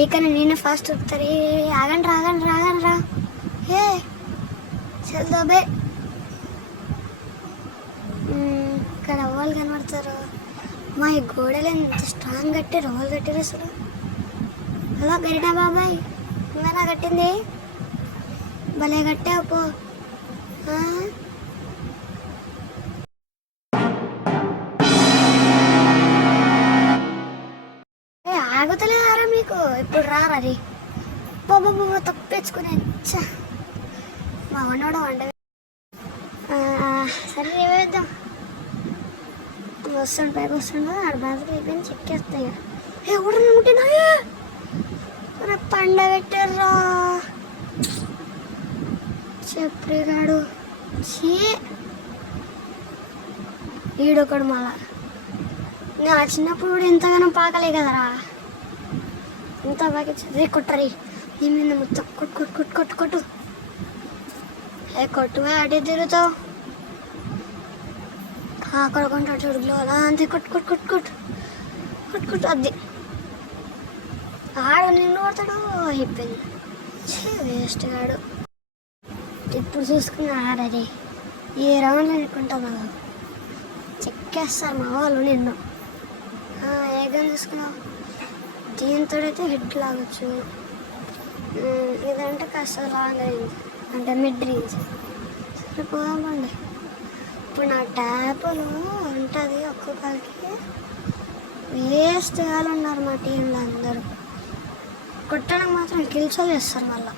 మీకన్నా నేను ఫాస్ట్ వస్తారు. ఆగండి రాగండి రాగండి రా. ఏ చల్దోబే ఇక్కడ అవ్వాలి కనబడతారు. మా ఈ గోడలు ఎంత స్ట్రాంగ్ కట్టారు, వాళ్ళు కట్టారు అసలు. హలో గరినా బాబాయ్, నువ్వేనా కట్టింది? భలే కట్టావు పో. ఆగుతలేదారా మీకు? ఇప్పుడు రారీ బాబా తప్పించుకునే మా వండడం వండ. సరే ఏమేద్దాం, వస్తుండు పైకి వస్తుండో ఆడ బాధగా అయిపోయింది. చెక్కేస్తాయి. ఎవడన్నా ఉంటేనా పండ పెట్టారా చెప్పగాడు. చీ ఈడొకడు మళ్ళా. నా చిన్నప్పుడు కూడా ఎంతగానో పాకలే కదరా, ఇంత బాగా చదివి కొట్టరి నీ మీద మొత్తం కొట్టు కొట్టు కొట్టు కొట్టు కొట్టు. కొట్టుగా అటే తిరుగుతావు. అక్కడ కొంటాడు చూడులో అలా అంతే కొట్టు కొట్టు కొట్టు కొట్టు కొట్టు కొట్టు. అది ఆడు నిన్ను కొడతాడు. అయిపోయింది. వేస్ట్ గాడు. ఇప్పుడు చూసుకున్నాడు. అది ఏ రౌండ్లో అనుకుంటావు చెక్కేస్తారు మా వాళ్ళు నిన్ను. ఏ గన్ చూసుకున్నావు? దీంతో అయితే హెడ్ లాగొచ్చు. ఇదంటే కాస్త లాంగ్ రేంజ్, అంటే మిడ్ రేంజ్. సరే పోదామండి. ఇప్పుడు నా ట్యాపులు ఉంటుంది ఒక్కొక్కరికి. వేస్ట్ వాళ్ళు ఉన్నారు మా టీంలో అందరూ. కొట్టడానికి మాత్రం కిల్సో చేస్తారు మళ్ళా.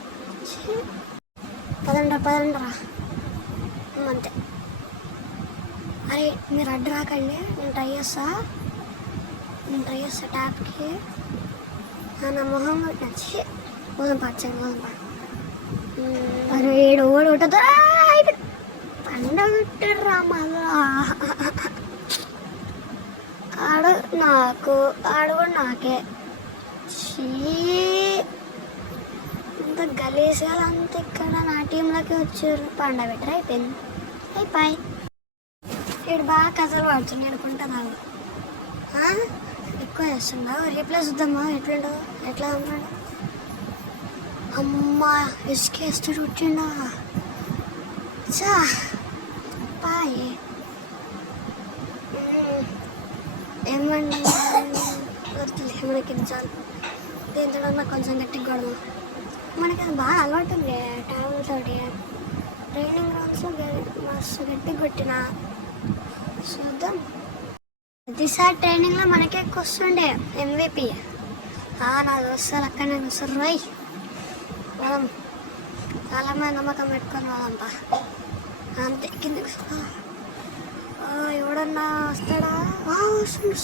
పదండ్రా అంతే. అరే మీరు అడ్డు రాకండి, నేను ట్రై చేస్తా ట్యాప్కి. నా మొహం నచ్చి పోదాం పచ్చండి పోదాం పాడు. అరే ఏడు ఓడి ఉంటుంది. పండగ పెట్టారా మళ్ళా. ఆడు కూడా నాకే. ఇంత గలీసాలు అంత ఇక్కడ నా టీంలోకి వచ్చారు. పండగ పెట్టరు. అయిపోయింది. అయిపోయి వీడు బాగా కథలు పడుతుంది అనుకుంటున్నాను. ఎక్కువ చేస్తుండవు. రీప్లే చూద్దామా ఎట్లా ఉన్నాడు. అమ్మా ఇసుకేస్తాడు వచ్చిండా. చా పాయ్ ఏమండి వద్దులే మనకి చాలు. దీంతో నాకు కొంచెం గట్టిగా కొడదాం. మనకి అది బాగా అలవాటు ఉంది ట్యాబ్లెట్తోటి. ట్రైనింగ్ గ్రౌండ్స్లో మస్తు గట్టిగా కొట్టిన. చూద్దాం. ప్రతిసారి ట్రైనింగ్లో మనకే ఎక్కువ వస్తుండే MVP. నా దోస్తులు అక్కడనే వస్తారు. రోయ్ పోదాం. చాలా మంది నమ్మకం పెట్టుకొని పోదాంపా. అంతే కిందకి. ఎవడన్నా వస్తాడా? వస్తుండు.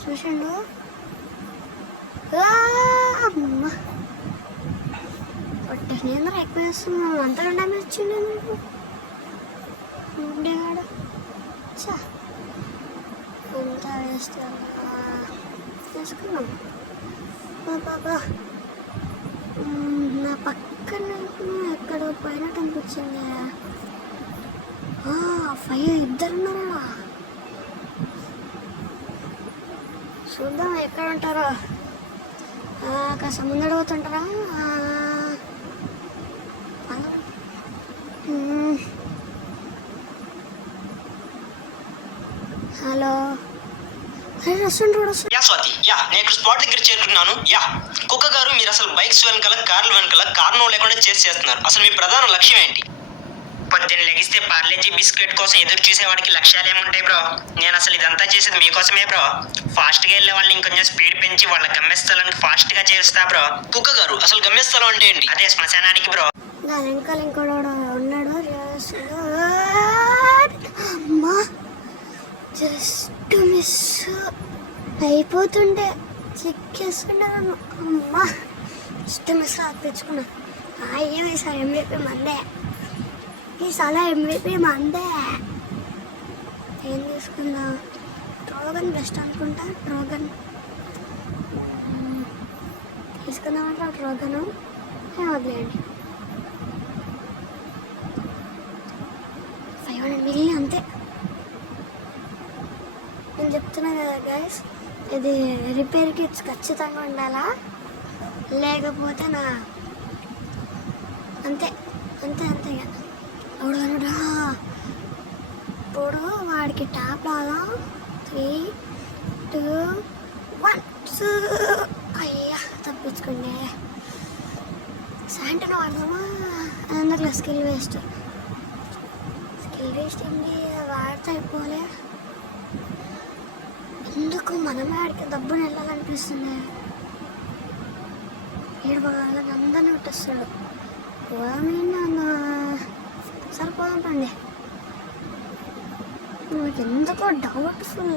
చూసిండు. అమ్మ పొట్టి నేను ఎక్కువ చేస్తున్నాను. అంతా డ్యామేజ్ వచ్చింది నువ్వు ఉండేవాడు. చా అంతా వేస్ట్ చేసుకున్నాం. బాబా నా పక్కన ఎక్కడో పోయినట్టు అనిపించింది. 5 ఇద్దరున్నారా? చూద్దాం ఎక్కడ ఉంటారో. కాస్త ముందడు పోతుంటారా? హలో స్వాతి, నేను స్పాట్ దగ్గర చేరుకున్నాను. కుక్క గారు, మీరు అసలు బైక్స్ వెనకాల కార్ల వెనకాల కారణం లేకుండా చేస్తున్నారు. అసలు మీ ప్రధాన లక్ష్యం ఏంటి? పొద్దున్న లెగిస్తే పార్లేజీ బిస్కెట్ కోసం ఎదురు చూసేవాడికి లక్ష్యాలు ఏముంటాయి బ్రో? నేను అసలు ఇదంతా చేసేది మీకోసమే బ్రో. ఫాస్ట్ గా వెళ్ళే వాళ్ళని ఇంకొంచెం స్పీడ్ పెంచి వాళ్ళ గమ్యస్థలానికి ఫాస్ట్ గా చేరుస్తా బ్రో. కుక్క గారు, అసలు గమ్యస్థలం అంటే ఏంటి? అదే శ్మశానానికి బ్రో. వెనకాల ఇంకోడు ఉన్నాడు. జస్ట్ మిస్ అయిపోతుండే చెక్కేసుకున్నాను. అమ్మా జస్ట్ మిస్ ఆపించుకున్నా. ఏమి సార్ MVP మందే. ఈసారి MVP మందే. ఏం తీసుకున్నా? ట్రోగన్ బెస్ట్ అనుకుంటా. ట్రోగన్ తీసుకుందామంటే ట్రోగను వదిలేయండి. 500 మిలియన్ అంతే. నేను చెప్తున్నా కదా గైస్, ఇది రిపేర్ కిట్స్ ఖచ్చితంగా ఉండాలా, లేకపోతే నా అంతే అంతే అంతే ఇక అవుడా. ఇప్పుడు వాడికి ట్యాప్ రాదా, 3, 2, 1 అయ్యా తప్పించుకోండి. శాంటను వాడదామా, అందులో స్కిల్ వేస్ట్ ఏంటి, వాడితే అయిపోలే. ఎందుకు మనమే ఆడికి దబ్బుని వెళ్ళాలనిపిస్తుంది. ఏడు వాళ్ళని అందరినీ పెట్టేస్తాడు. సరిపోదాం పండి. నాకు ఎందుకో డౌట్ఫుల్.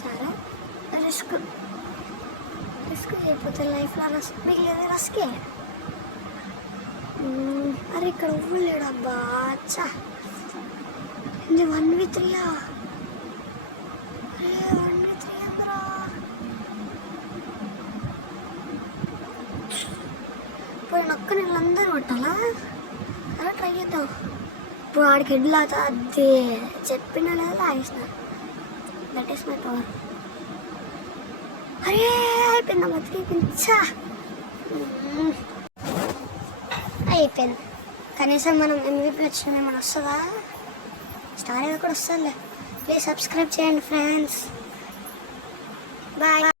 సరే రిస్క్ అయిపోతే లైఫ్లో మిగిలేదు రస్కే. అరే ఇక్కడ ఇవ్వలేడు అబ్బా. అచ్చా ఇది 1v3. అరే 1v3 అందరా. ఇప్పుడు నొక్క నీళ్ళందరూ కొట్టాలా. అలా ట్రై చేద్దాం. ఇప్పుడు ఆడికి హెడ్ లాగా అది చెప్పిన లేదా లాగేసిన. That is my power. అరే అయిపోయిందా, బతికించా అయిపోయింది. కనీసం మనం MVP వచ్చిన ఏమైనా వస్తుందా, స్టార్ ఏదో కూడా వస్తుందిలే. ప్లీజ్ సబ్స్క్రైబ్ చేయండి ఫ్రెండ్స్. బాయ్.